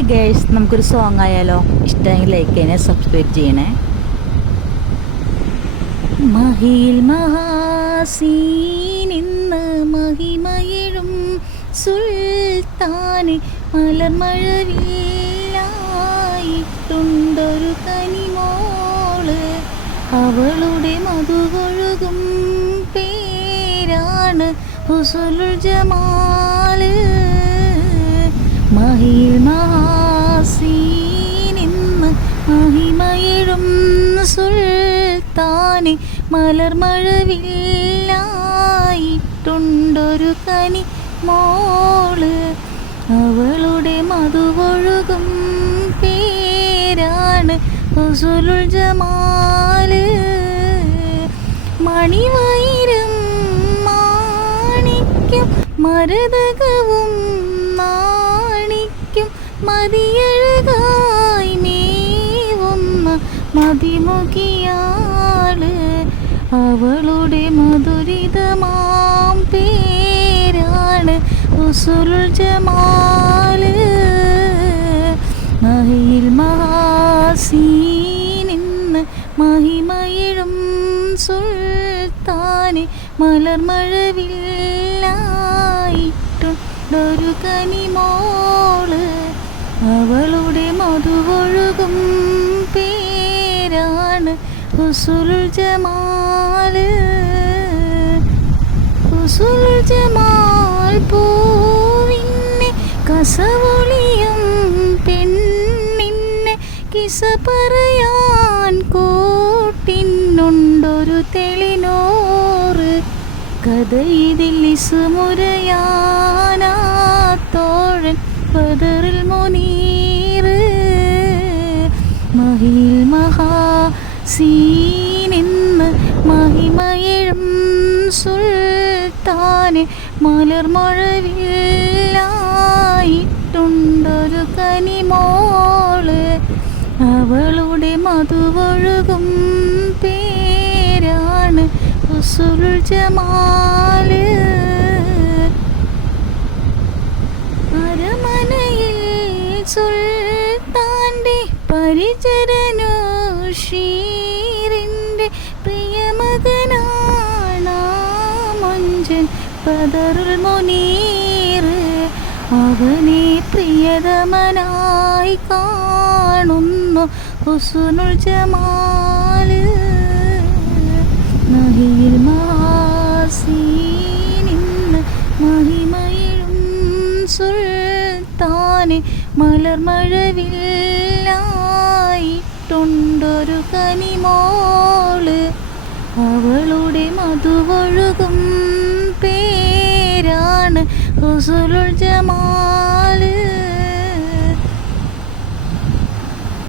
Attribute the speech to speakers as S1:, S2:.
S1: Hi girls നമുക്കൊരു song ആയാലോ? ഇഷ്ടമെങ്കിൽ ലൈക്ക് ചെയ്യണേ സബ്സ്ക്രൈബ് ചെയ്യണേ. മഹിൽ മഹാസീനിന്ന് മഹിമയിഴും സുൽത്താന് മലർമഴവില്ലായിട്ടുണ്ടൊരു കനിമോൾ അവളുടെ മധുകൊഴുകും പേരാണ് ഹുസുലുൽ ജമാൽ. മഹിൽ മഹാസീനിന്ന് മഹിമയിഴും സുൽത്താന് മലർമഴവില്ലായിട്ടുണ്ടൊരു കനി മോൾ. അവളുടെ മധുവൊഴുകും പേരാണ് ഹുസുലുൽ ജമാൽ. മണിവൈരം മാണിക്യം മരതകവും മതിയഴകായി മേവുന്ന മതിമുഖിയാൾ. അവളുടെ മധുരിതമാം പേരാണ് ഉസുൽ ജമാൽ. മഹിയിൽ മഹാസീനിന്ന് മഹിമയിഴും സുൽത്താന് മലർമഴവില്ലായിട്ടുണ്ടൊരു കനിമോൾ. അവളുടെ മധുവൊഴുകും പേരാണ് ഹുസുൽ ജമാൽ ഹുസുൽ ജമാൽ പൂവിന്നെ കസവൊളിയും പെണ്ണിന്നെ കിസ പറയാൻ കൂട്ടിനുണ്ടൊരു തെളിനോറ്. കഥയിതിൽ ഇസുമുരയാനാത്തോഴൻ ബദറിൽ മുനീറ് മഹിൽ മഹാസീനിന്ന് മഹിമയിഴും സുൽത്താന് മലർമഴവില്ലായിട്ടുണ്ടൊരു കനിമോൾ. അവളുടെ മധുവൊഴുകും പേരാണ് ഹുസുൽ പരിചരനു ഷീറിന്റെ പ്രിയമകനാണ് പതറുൾ പതറുൽ മുനീർ അവനെ പ്രിയതമനായി കാണുന്നു. ഹുസുനുൽ ജമാൽ നഹിയിൽ മാസീനിന്ന് മഹിമയിലും സുൽത്താന് മലർമഴവില്ലായിട്ടുണ്ടൊരു കനിമോൾ. അവളുടെ മധുവഴുകും പേരാണ് ഹുസുലുൾ ജമാ